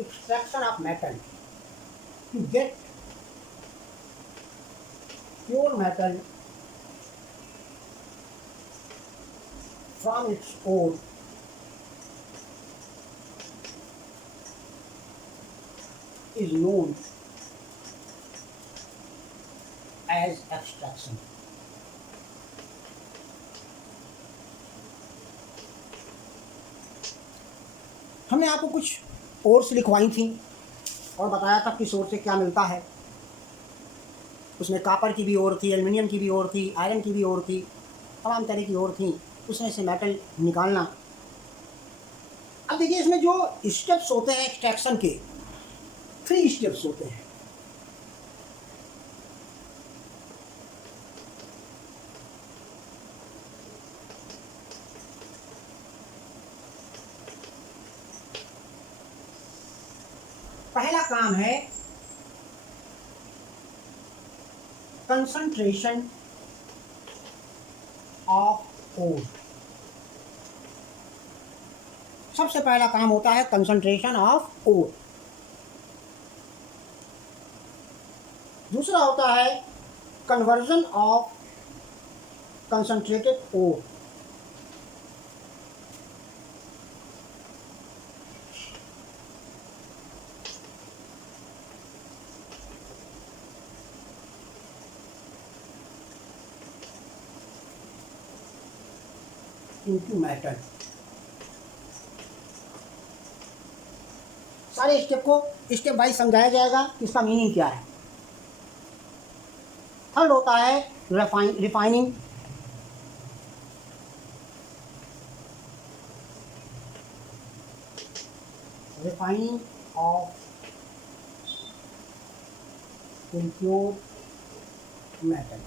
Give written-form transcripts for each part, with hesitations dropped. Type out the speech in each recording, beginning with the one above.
extraction of metal to get pure metal from its ore is known as extraction. हमने आपको कुछ ores लिखवाई थी और बताया था किस ओर से क्या मिलता है। उसमें कॉपर की भी ओर थी, एल्युमिनियम की भी ओर थी, आयरन की भी ओर थी, तमाम तरह की ओर थी, उसमें से मेटल निकालना। अब देखिए इसमें जो स्टेप्स होते हैं एक्सट्रैक्शन के, 3 स्टेप्स होते हैं। पहला काम है कंसंट्रेशन ऑफ ओर। सबसे पहला काम होता है कंसंट्रेशन ऑफ ओर। दूसरा होता है conversion of concentrated ore. Into metal. सारे स्टेप को स्टेप वाइज समझाया जाएगा, इसका मीनिंग क्या है। थर्ड होता है refining. Refining of impure metal.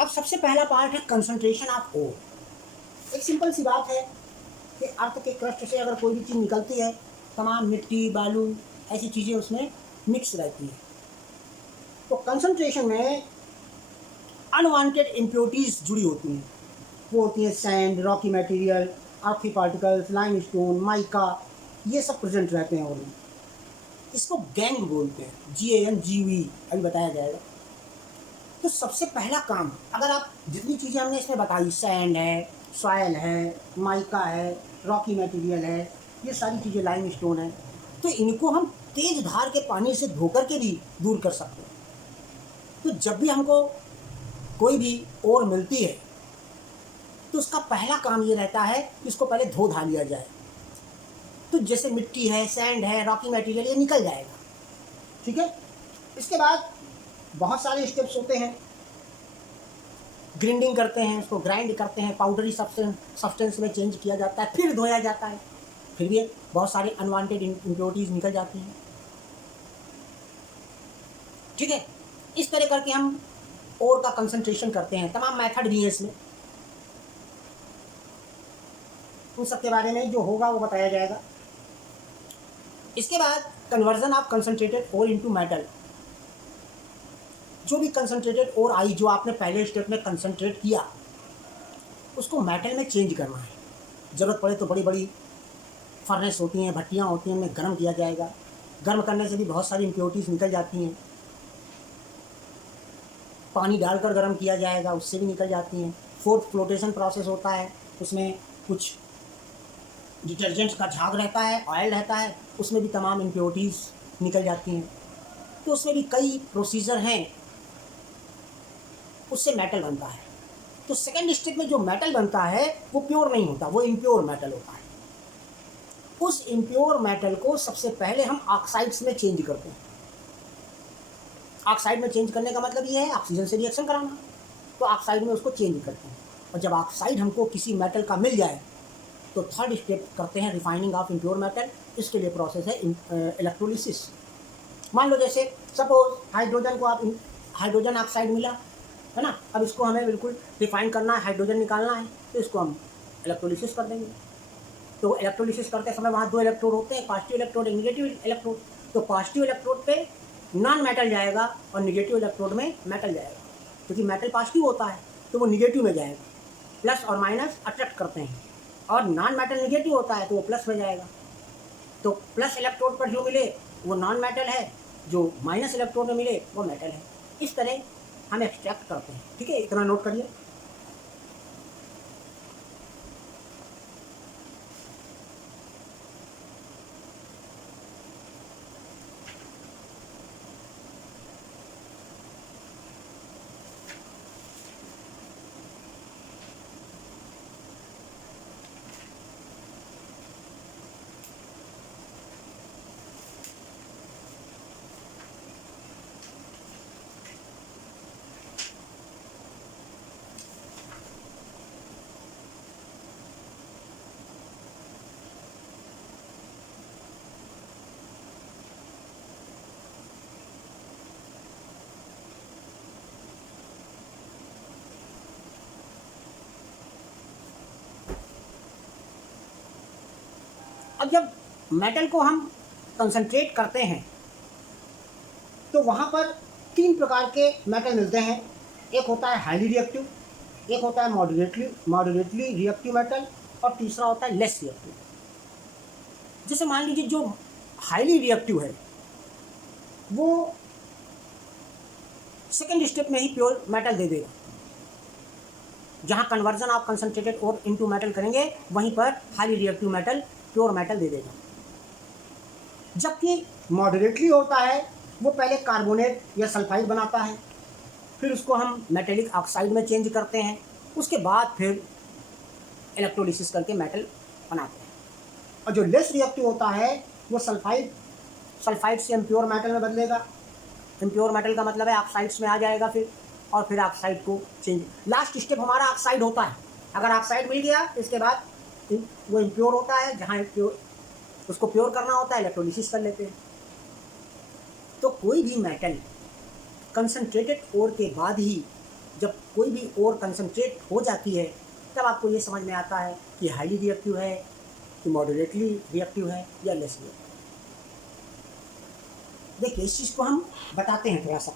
अब सबसे पहला पार्ट है कंसंट्रेशन ऑफ ओर। एक सिंपल सी बात है कि अर्थ के क्रस्ट से अगर कोई भी चीज़ निकलती है, तमाम मिट्टी, बालू, ऐसी चीज़ें उसमें मिक्स रहती हैं। तो कंसंट्रेशन में अनवांटेड इम्प्योरिटीज़ जुड़ी होती हैं। वो होती हैं सैंड, रॉकी मटेरियल, अर्थी पार्टिकल्स, लाइमस्टोन, माइका, ये सब प्रेजेंट रहते हैं। और इसको गैंग बोलते हैं, GANGV, अभी बताया जाएगा। तो सबसे पहला काम, अगर आप जितनी चीज़ें हमने इसमें बताई, सैंड है, सॉयल है, माइका है, रॉकी मटेरियल है, ये सारी चीज़ें, लाइमस्टोन है, तो इनको हम तेज धार के पानी से धोकर के भी दूर कर सकते हैं। तो जब भी हमको कोई भी ओर मिलती है तो उसका पहला काम ये रहता है कि इसको पहले धो धा लिया जाए। तो जैसे मिट्टी है, सैंड है, रॉकी मटेरियल, ये निकल जाएगा, ठीक है। इसके बाद बहुत सारे स्टेप्स होते हैं। ग्राइंडिंग करते हैं, उसको ग्राइंड करते हैं, पाउडरी सब्सटेंस में चेंज किया जाता है, फिर धोया जाता है, फिर भी बहुत सारी अनवांटेड इम्प्योरिटीज़ निकल जाती हैं, ठीक है। इस तरह करके हम ओर का कंसंट्रेशन करते हैं। तमाम मेथड भी है इसमें, उन सब के बारे में जो होगा वो बताया जाएगा। इसके बाद conversion of concentrated ore into metal. जो भी कंसंट्रेटेड ओर आई, जो आपने पहले स्टेप में कंसंट्रेट किया, उसको मेटल में चेंज करना है। ज़रूरत पड़े तो बड़ी बड़ी फर्नेस होती हैं, भट्टियाँ होती हैं, उनमें गर्म किया जाएगा। गर्म करने से भी बहुत सारी इम्प्योरिटीज़ निकल जाती हैं। पानी डालकर गर्म किया जाएगा, उससे भी निकल जाती हैं। फोर्थ फ्लोटेशन प्रोसेस होता है, उसमें कुछ डिटर्जेंट्स का झाग रहता है, ऑयल रहता है, उसमें भी तमाम इम्प्योरिटीज़ निकल जाती हैं। तो उसमें भी कई प्रोसीजर हैं, उससे मेटल बनता है। तो सेकेंड स्टेप में जो मेटल बनता है वो प्योर नहीं होता, वो इम्प्योर मेटल होता है। उस इम्प्योर मेटल को सबसे पहले हम ऑक्साइड्स में चेंज करते हैं। ऑक्साइड में चेंज करने का मतलब ये है ऑक्सीजन से रिएक्शन कराना। तो ऑक्साइड में उसको चेंज करते हैं, और जब ऑक्साइड हमको किसी मेटल का मिल जाए तो थर्ड स्टेप करते हैं रिफाइनिंग ऑफ इम्प्योर मेटल। इसके लिए प्रोसेस है इलेक्ट्रोलिसिस। मान लो जैसे सपोज हाइड्रोजन को आप हाइड्रोजन ऑक्साइड मिला है ना, अब इसको हमें बिल्कुल रिफाइन करना है, हाइड्रोजन निकालना है, तो इसको हम इलेक्ट्रोलिसिस कर देंगे। तो इलेक्ट्रोलिसिस करते समय वहाँ 2 इलेक्ट्रोड होते हैं, पॉजिटिव इलेक्ट्रोड, नेगेटिव इलेक्ट्रोड। तो पॉजिटिव इलेक्ट्रोड पे नॉन मेटल जाएगा और नेगेटिव इलेक्ट्रोड में मेटल जाएगा, क्योंकि मेटल पॉजिटिव होता है तो वो नेगेटिव में जाएगा। प्लस और माइनस अट्रैक्ट करते हैं, और नॉन मेटल निगेटिव होता है तो वो प्लस हो जाएगा। तो प्लस इलेक्ट्रोड पर जो मिले वो नॉन मेटल है, जो माइनस इलेक्ट्रोड में मिले वो मेटल है। इस तरह हम एक्सट्रैक्ट करते हैं। ठीक है, इतना नोट करिए। अब जब मेटल को हम कंसंट्रेट करते हैं तो वहाँ पर तीन प्रकार के मेटल मिलते हैं। एक होता है हाईली रिएक्टिव, एक होता है मॉडरेटली रिएक्टिव मेटल, और तीसरा होता है लेस रिएक्टिव। जैसे मान लीजिए जो हाईली रिएक्टिव है वो सेकेंड स्टेप में ही प्योर मेटल दे देगा। जहाँ कन्वर्जन आप कंसंट्रेटेड और इनटू मेटल करेंगे वहीं पर highly reactive metal pure metal दे देगा। जबकि मॉडरेटली होता है वो पहले कार्बोनेट या सल्फाइड बनाता है, फिर उसको हम मेटेलिक ऑक्साइड में चेंज करते हैं, उसके बाद फिर इलेक्ट्रोलिसिस करके मेटल बनाते हैं। और जो लेस रिएक्टिव होता है वो सल्फाइड से इम्प्योर मेटल में बदलेगा। इम्प्योर मेटल का मतलब है ऑक्साइड्स में आ जाएगा फिर, और फिर ऑक्साइड को चेंज, लास्ट स्टेप हमारा ऑक्साइड होता है। अगर ऑक्साइड मिल गया इसके बाद वो इम्प्योर होता है, जहाँ इम्प्योर उसको प्योर करना होता है इलेक्ट्रोलिसिस कर लेते हैं। तो कोई भी मेटल कंसंट्रेटेड ओर के बाद ही, जब कोई भी ओर कंसंट्रेट हो जाती है तब आपको ये समझ में आता है कि हाईली रिएक्टिव है, कि मॉडरेटली रिएक्टिव है या लेस रिएक्टिव। देखिए इस चीज़ को हम बताते हैं थोड़ा सा।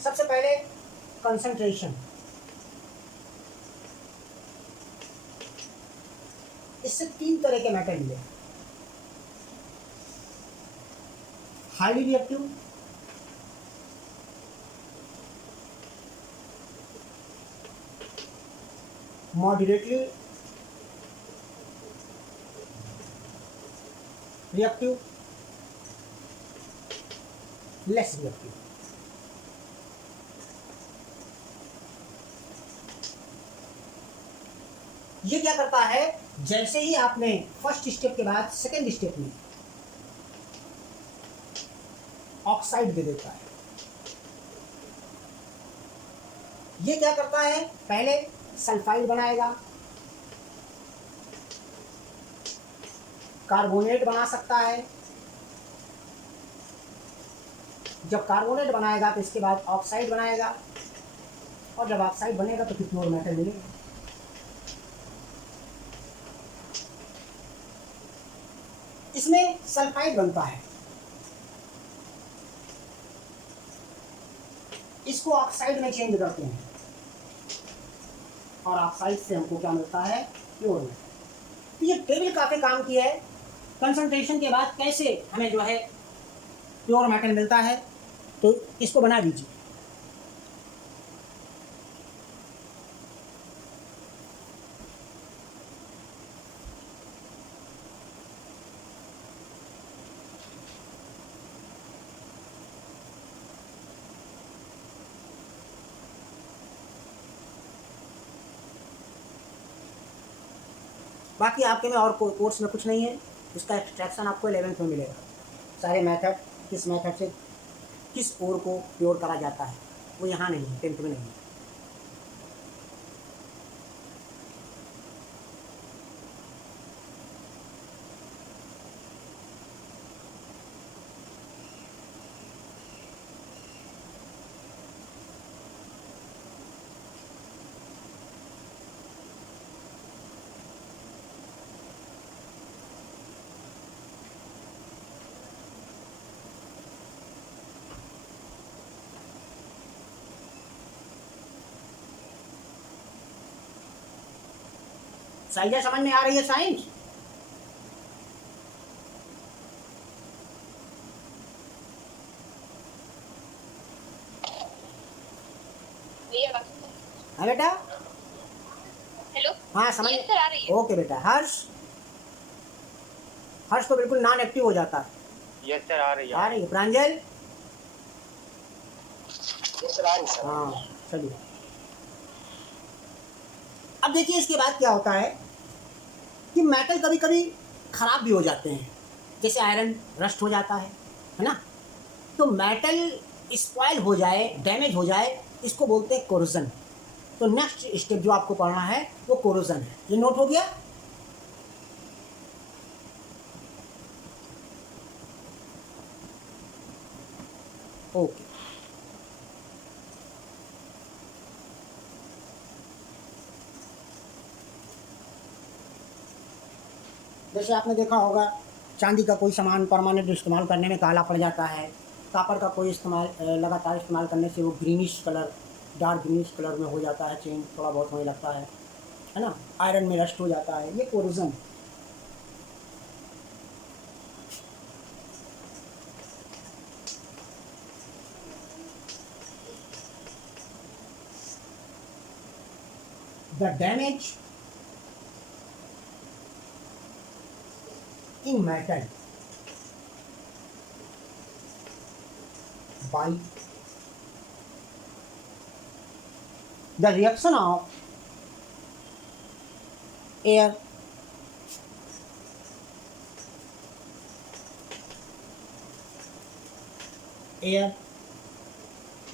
सबसे पहले कंसंट्रेशन, इससे तीन तरह के मेटल मिले, highly reactive, moderately reactive, less reactive. ये क्या करता है, जैसे ही आपने फर्स्ट स्टेप के बाद सेकेंड स्टेप में ऑक्साइड दे देता है। ये क्या करता है, पहले सल्फाइड बनाएगा, कार्बोनेट बना सकता है। जब कार्बोनेट बनाएगा तो इसके बाद ऑक्साइड बनाएगा, और जब ऑक्साइड बनेगा तो फिर प्योर मेटल मिलेगा। इसमें सल्फाइड बनता है, इसको ऑक्साइड में चेंज करते हैं, और ऑक्साइड से हमको क्या मिलता है, प्योर मेटल। तो ये टेबल काफी काम की है, कंसंट्रेशन के बाद कैसे हमें जो है प्योर मेटल मिलता है। तो इसको बना दीजिए। बाकी आपके में और कोर्स में कुछ नहीं है, इसका एक्सट्रैक्शन आपको 11th में मिलेगा। सारे मेथड, किस मेथड से किस ओर को प्योर करा जाता है वो यहाँ नहीं है, 10th में नहीं है। साइजा समझ में आ रही है साइंस? हाँ बेटा। हेलो। हाँ समझ। यस सर, आ रही है। ओके बेटा। हर्ष, हर्ष तो बिल्कुल नॉन एक्टिव हो जाता है। यस सर, आ रही आ रही है। प्रांजल? यस सर, आ रही सर। हाँ चलिए। अब देखिए इसके बाद क्या होता है कि मेटल कभी कभी खराब भी हो जाते हैं, जैसे आयरन रस्ट हो जाता है ना। तो मेटल स्पॉइल हो जाए, डैमेज हो जाए, इसको बोलते हैं कोरोजन। तो नेक्स्ट स्टेप जो आपको पढ़ना है वो कोरोजन है। ये नोट हो गया? ओके। जैसे आपने देखा होगा चांदी का कोई सामान परमानेंट इस्तेमाल करने में काला पड़ जाता है, कॉपर का कोई इस्तेमाल लगातार इस्तेमाल करने से वो greenish colour, dark greenish colour में हो जाता है, चेंज थोड़ा बहुत होने लगता है ना। आयरन में रस्ट हो जाता है, ये corrosion. The damage in metal by the reaction of air,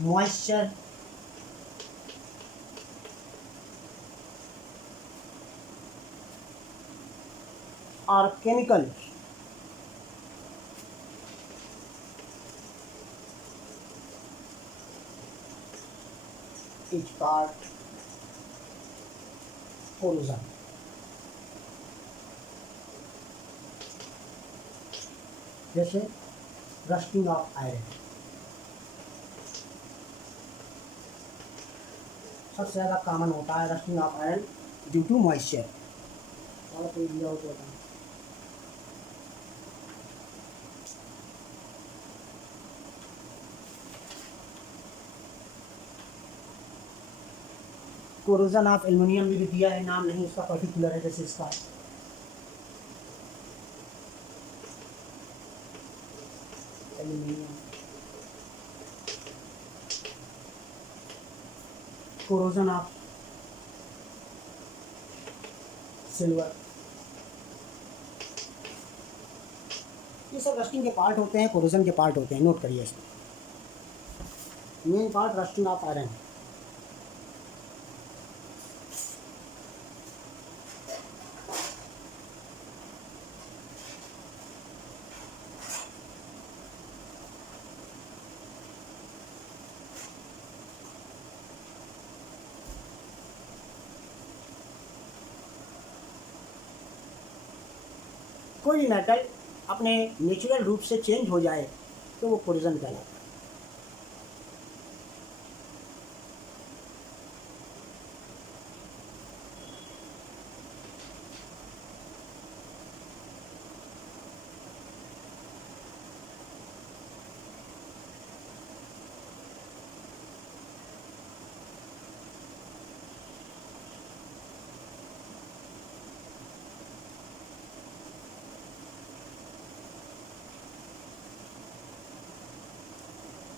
moisture, or chemicals is called corrosion. जैसे रस्टिंग ऑफ आयरन, सबसे ज़्यादा कॉमन होता है rusting of iron due to moisture. और कोई दिया हो तो कोरोजन ऑफ एल्युमिनियम भी दिया है, नाम नहीं उसका पर्टिकुलर है, जैसे इसका एल्युमिनियम। Corrosion of silver. ये सब रस्टिंग के पार्ट होते हैं, कोरोजन के पार्ट होते हैं, नोट करिए इसमें। Main part rusting of iron. कोई भी मेटल अपने नेचुरल रूप से चेंज हो जाए तो वो कोरोजन कहलाता है।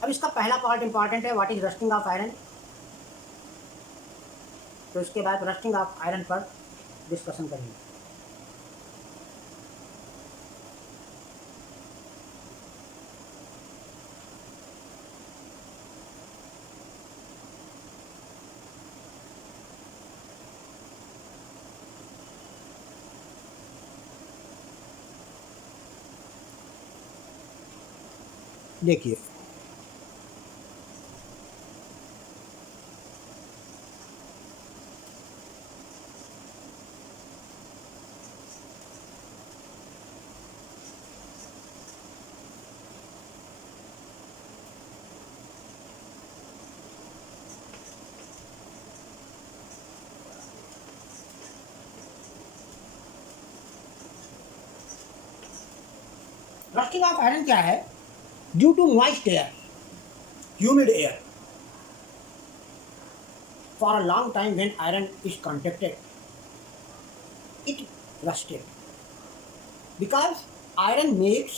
अब इसका पहला पार्ट इंपॉर्टेंट है, what is rusting of iron. तो इसके बाद रस्टिंग ऑफ आयरन पर डिस्कशन करेंगे। देखिए रस्टिंग ऑफ आयरन क्या है? Due to moist air, humid air, for a long time when iron is contacted, it rusted. Because iron makes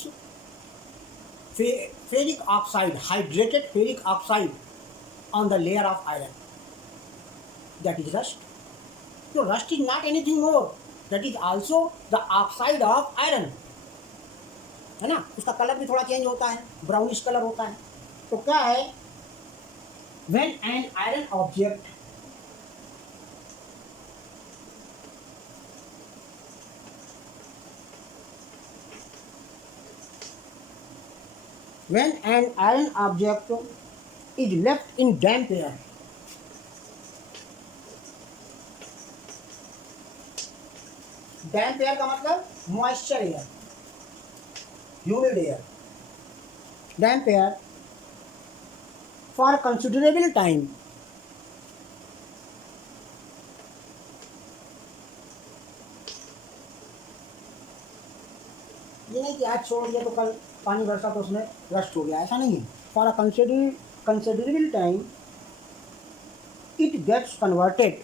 ferric oxide, hydrated ferric oxide on the layer of iron. That is rust. So rust is not anything more. That is also the oxide of iron. है ना? उसका colour भी थोड़ा change होता है, brownish colour होता है. तो क्या है? When an iron object is left in damp air, damp air का मतलब moisture air, humid air, damp air for considerable time, ये नहीं कि आज छोड़ दिया तो कल पानी बरसा तो उसमें रस्ट हो गया, ऐसा नहीं है. For a considerable time it gets converted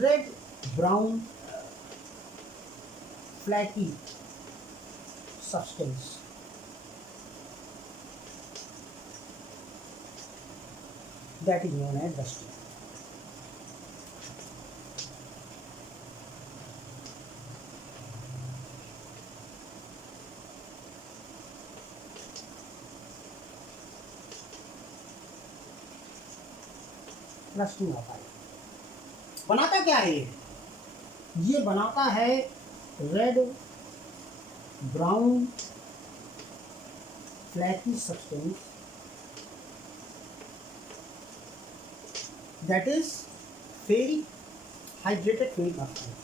red brown flaky substance. That is known as rusting. Rusting of iron. बनाता क्या है ये बनाता है red brown flaky substance, that is ferric, hydrated ferric oxide.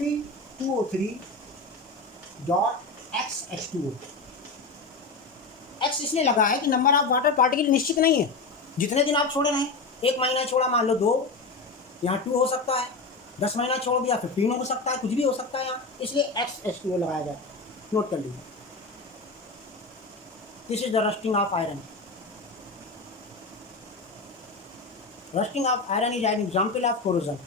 Fe2O3 .XH2O. X इसलिए लगा है कि नंबर ऑफ वाटर पार्टिकल निश्चित नहीं है. जितने दिन आप छोड़े रहें, 1 महीना छोड़ा मान लो 2, यहाँ 2 हो सकता है. 10 महीना छोड़ दिया 15 हो सकता है, कुछ भी हो सकता है यहाँ, इसलिए XH2O लगाया जाए. नोट कर लीजिए. This is the rusting of iron. Rusting of iron is an example of corrosion.